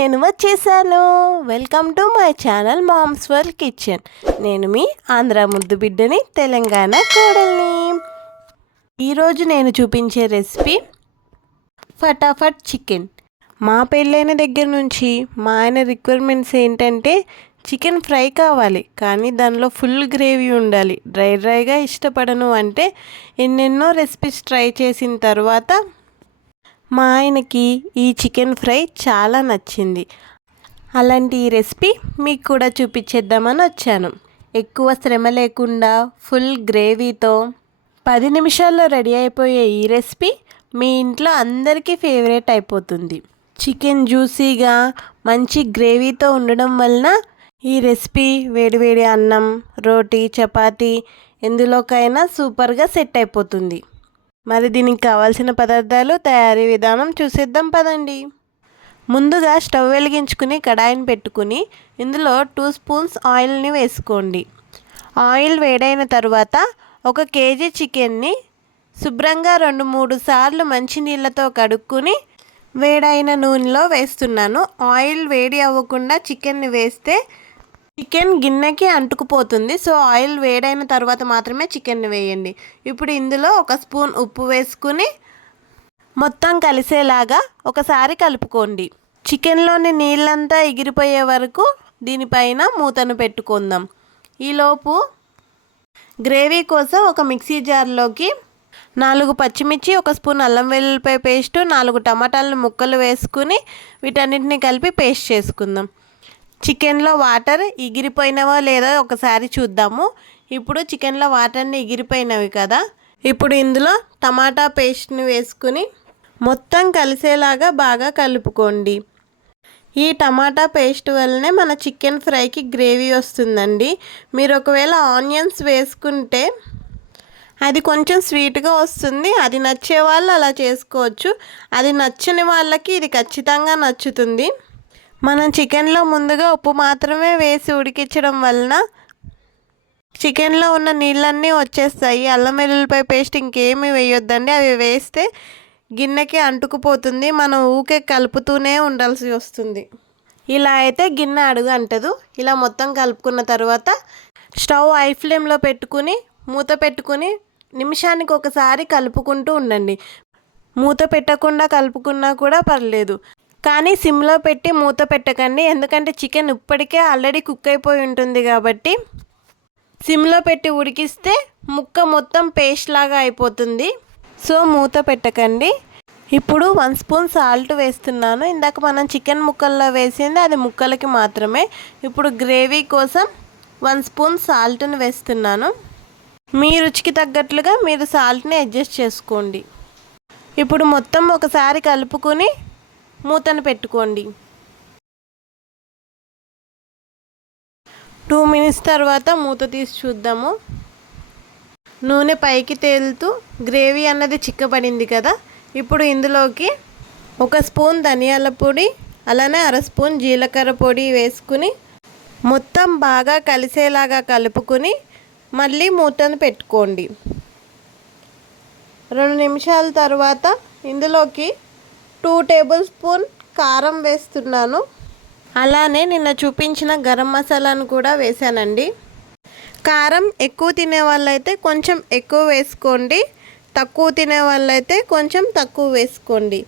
నేను వచ్చేసాను. Welcome to my channel moms world kitchen నేను మీ ఆంధ్ర ముద్దు బిడ్డని తెలంగాణ కోడల్ని. ఈరోజు నేను చూపించే రెసిపీ ఫటాఫట్ చికెన్. మా పెళ్ళైన దగ్గర నుంచి మా ఆయన రిక్వైర్మెంట్స్ ఏంటంటే చికెన్ ఫ్రై కావాలి కానీ దానిలో ఫుల్ గ్రేవీ ఉండాలి. డ్రై డ్రైగా ఇష్టపడను అంటే ఎన్నెన్నో రెసిపీస్ ట్రై చేసిన తర్వాత మా ఆయనకి ఈ చికెన్ ఫ్రై చాలా నచ్చింది. అలాంటి ఈ రెసిపీ మీకు కూడా చూపించేద్దామని వచ్చాను. ఎక్కువ శ్రమ లేకుండా ఫుల్ గ్రేవీతో పది నిమిషాల్లో రెడీ అయిపోయే ఈ రెసిపీ మీ ఇంట్లో అందరికీ ఫేవరెట్ అయిపోతుంది. చికెన్ జ్యూసీగా మంచి గ్రేవీతో ఉండడం వలన ఈ రెసిపీ వేడివేడి అన్నం రోటీ చపాతీ ఎందులోకైనా సూపర్గా సెట్ అయిపోతుంది. మరి దీనికి కావాల్సిన పదార్థాలు తయారీ విధానం చూసేద్దాం పదండి. ముందుగా స్టవ్ వెలిగించుకుని కడాయిని పెట్టుకుని ఇందులో టూ స్పూన్స్ ఆయిల్ని వేసుకోండి. ఆయిల్ వేడైన తర్వాత ఒక కేజీ చికెన్ని శుభ్రంగా రెండు మూడు సార్లు మంచినీళ్ళతో కడుక్కుని వేడైన నూనెలో వేస్తున్నాను. ఆయిల్ వేడి అవ్వకుండా చికెన్ని వేస్తే చికెన్ గిన్నెకి అంటుకుపోతుంది. సో ఆయిల్ వేడైన తర్వాత మాత్రమే చికెన్ వేయండి. ఇప్పుడు ఇందులో ఒక స్పూన్ ఉప్పు వేసుకుని మొత్తం కలిసేలాగా ఒకసారి కలుపుకోండి. చికెన్లోని నీళ్ళంతా ఎగిరిపోయే వరకు దీనిపైన మూతను పెట్టుకుందాం. ఈలోపు గ్రేవీ కోసం ఒక మిక్సీ జార్లోకి నాలుగు పచ్చిమిర్చి ఒక స్పూన్ అల్లం వెల్లుల్లిపాయ పేస్ట్ నాలుగు టమాటాలను ముక్కలు వేసుకుని వీటన్నిటిని కలిపి పేస్ట్ చేసుకుందాం. చికెన్లో వాటర్ ఎగిరిపోయినవో లేదో ఒకసారి చూద్దాము. ఇప్పుడు చికెన్లో వాటర్ని ఎగిరిపోయినవి కదా. ఇప్పుడు ఇందులో టమాటా పేస్ట్ని వేసుకుని మొత్తం కలిసేలాగా బాగా కలుపుకోండి. ఈ టమాటా పేస్ట్ వల్లనే మన చికెన్ ఫ్రైకి గ్రేవీ వస్తుందండి. మీరు ఒకవేళ ఆనియన్స్ వేసుకుంటే అది కొంచెం స్వీట్గా వస్తుంది. అది నచ్చే వాళ్ళు అలా చేసుకోవచ్చు. అది నచ్చని వాళ్ళకి ఇది ఖచ్చితంగా నచ్చుతుంది. మనం చికెన్లో ముందుగా ఉప్పు మాత్రమే వేసి ఉడికించడం వలన చికెన్లో ఉన్న నీళ్ళన్నీ వచ్చేస్తాయి. అల్లం వెల్లుల్లిపాయ పేస్ట్ ఇంకేమీ వేయొద్దండి. అవి వేస్తే గిన్నెకి అంటుకుపోతుంది. మనం ఊకే కలుపుతూనే ఉండాల్సి వస్తుంది. ఇలా అయితే గిన్నె అడుగు అంటదు. ఇలా మొత్తం కలుపుకున్న తర్వాత స్టవ్ ఐ ఫ్లేమ్లో పెట్టుకుని మూత పెట్టుకుని నిమిషానికి ఒకసారి కలుపుకుంటూ ఉండండి. మూత పెట్టకుండా కలుపుకున్నా కూడా పర్లేదు. కానీ సిమ్లో పెట్టి మూత పెట్టకండి. ఎందుకంటే చికెన్ ఇప్పటికే ఆల్రెడీ కుక్ అయిపోయి ఉంటుంది కాబట్టి సిమ్లో పెట్టి ఉడికిస్తే ముక్క మొత్తం పేస్ట్ లాగా అయిపోతుంది. సో మూత పెట్టకండి. ఇప్పుడు వన్ స్పూన్ సాల్ట్ వేస్తున్నాను. ఇందాక మనం చికెన్ ముక్కల్లో వేసింది అది ముక్కలకి మాత్రమే. ఇప్పుడు గ్రేవీ కోసం వన్ స్పూన్ సాల్ట్ని వేస్తున్నాను. మీ రుచికి తగ్గట్లుగా మీరు సాల్ట్ని అడ్జస్ట్ చేసుకోండి. ఇప్పుడు మొత్తం ఒకసారి కలుపుకొని మూతను పెట్టుకోండి. టూ మినిట్స్ తర్వాత మూత తీసి చూద్దాము. నూనె పైకి తేలుతూ గ్రేవీ అన్నది చిక్కబడింది కదా. ఇప్పుడు ఇందులోకి ఒక స్పూన్ ధనియాల పొడి అలానే అర స్పూన్ జీలకర్ర పొడి వేసుకుని మొత్తం బాగా కలిసేలాగా కలుపుకొని మళ్ళీ మూతను పెట్టుకోండి. రెండు నిమిషాల తర్వాత ఇందులోకి టూ టేబుల్ స్పూన్ కారం వేస్తున్నాను. అలానే నిన్న చూపించిన గరం మసాలాను కూడా వేసానండి కారం ఎక్కువ తినే వాళ్ళైతే కొంచెం ఎక్కువ వేసుకోండి. తక్కువ తినే వాళ్ళైతే కొంచెం తక్కువ వేసుకోండి.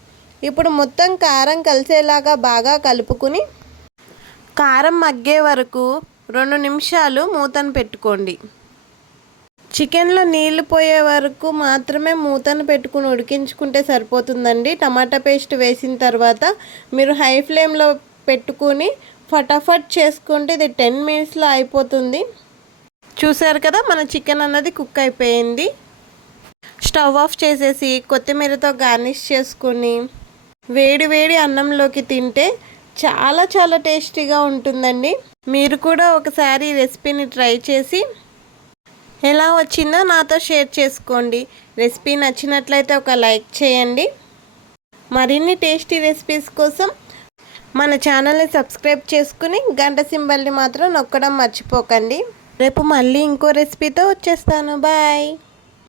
ఇప్పుడు మొత్తం కారం కలిసేలాగా బాగా కలుపుకుని కారం మగ్గే వరకు రెండు నిమిషాలు మూతను పెట్టుకోండి. చికెన్లో నీళ్ళు పోయే వరకు మాత్రమే మూతను పెట్టుకుని ఉడికించుకుంటే సరిపోతుందండి. టమాటా పేస్ట్ వేసిన తర్వాత మీరు హై ఫ్లేమ్లో పెట్టుకుని ఫటాఫట్ చేసుకుంటే ఇది టెన్ మినిట్స్లో అయిపోతుంది. చూసారు కదా మన చికెన్ అన్నది కుక్ అయిపోయింది. స్టవ్ ఆఫ్ చేసేసి కొత్తిమీరతో గార్నిష్ చేసుకుని వేడి వేడి అన్నంలోకి తింటే చాలా చాలా టేస్టీగా ఉంటుందండి. మీరు కూడా ఒకసారి రెసిపీని ట్రై చేసి ఎలా వచ్చిందో నాతో షేర్ చేసుకోండి. రెసిపీ నచ్చినట్లయితే ఒక లైక్ చేయండి. మరిన్ని టేస్టీ రెసిపీస్ కోసం మన ఛానల్ని సబ్స్క్రైబ్ చేసుకుని గంట సింబల్ని మాత్రం నొక్కడం మర్చిపోకండి. రేపు మళ్ళీ ఇంకో రెసిపీతో వచ్చేస్తాను. బాయ్.